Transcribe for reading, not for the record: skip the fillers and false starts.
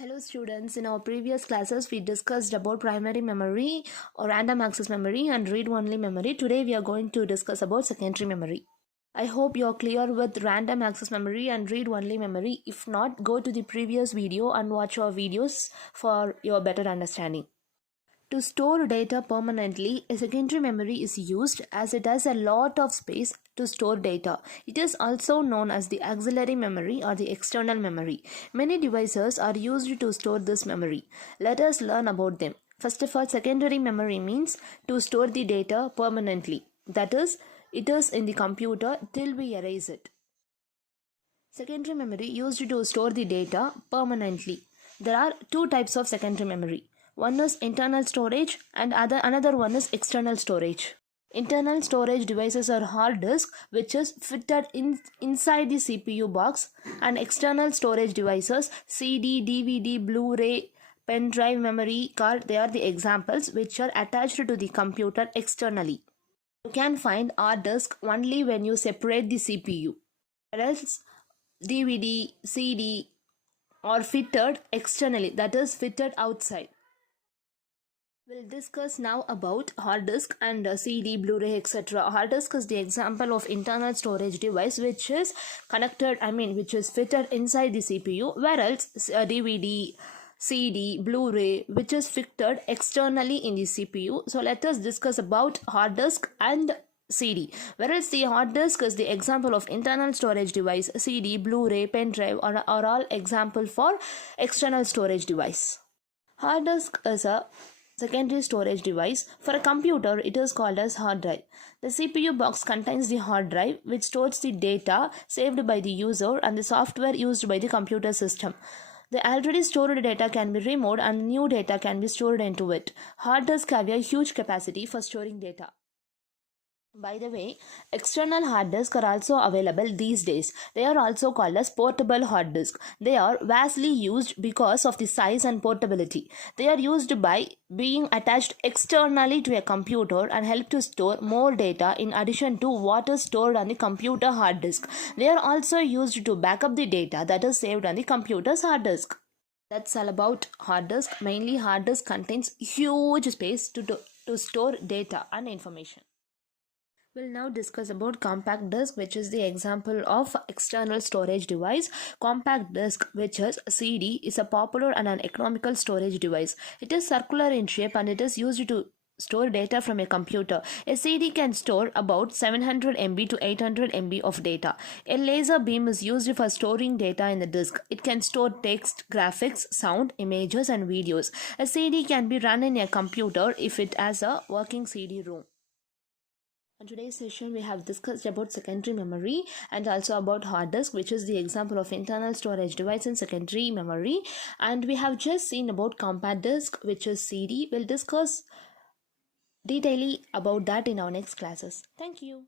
Hello students, in our previous classes we discussed about primary memory or random access memory and read-only memory. Today we are going to discuss about secondary memory. I hope you are clear with random access memory and read-only memory. If not, go to the previous video and watch our videos for your better understanding. To store data permanently, a secondary memory is used as it has a lot of space to store data. It is also known as the auxiliary memory or the external memory. Many devices are used to store this memory. Let us learn about them. First of all, secondary memory means to store the data permanently. That is, it is in the computer till we erase it. Secondary memory used to store the data permanently. There are two types of secondary memory. One is internal storage and another one is external storage. Internal storage devices are hard disk which is fitted inside the CPU box, and external storage devices CD, DVD, Blu-ray, pen drive, memory card, they are the examples which are attached to the computer externally. You can find hard disk only when you separate the CPU. Whereas DVD, CD are fitted externally, that is fitted outside. We'll discuss now about hard disk and CD, Blu-ray, etc. Hard disk is the example of internal storage device which is which is fitted inside the CPU, whereas DVD, CD, Blu-ray, which is fitted externally in the CPU. So let us discuss about hard disk and CD. Whereas the hard disk is the example of internal storage device, CD, Blu-ray, pen drive are all example for external storage device. Hard disk is a secondary storage device. For a computer, it is called as hard drive. The CPU box contains the hard drive which stores the data saved by the user and the software used by the computer system. The already stored data can be removed and new data can be stored into it. Hard disks have a huge capacity for storing data. By the way, external hard disks are also available these days. They are also called as portable hard disk. They are vastly used because of the size and portability. They are used by being attached externally to a computer and help to store more data in addition to what is stored on the computer hard disk. They are also used to back up the data that is saved on the computer's hard disk. That's all about hard disk. Mainly hard disk contains huge space to store data and information. We'll now discuss about compact disk, which is the example of external storage device. Compact disk, which is CD, is a popular and an economical storage device. It is circular in shape and it is used to store data from a computer. A CD can store about 700 MB to 800 MB of data. A laser beam is used for storing data in the disk. It can store text, graphics, sound, images and videos. A CD can be run in a computer if it has a working CD-ROM. In today's session, we have discussed about secondary memory and also about hard disk, which is the example of internal storage device in secondary memory. And we have just seen about compact disk, which is CD. We'll discuss detailedly about that in our next classes. Thank you.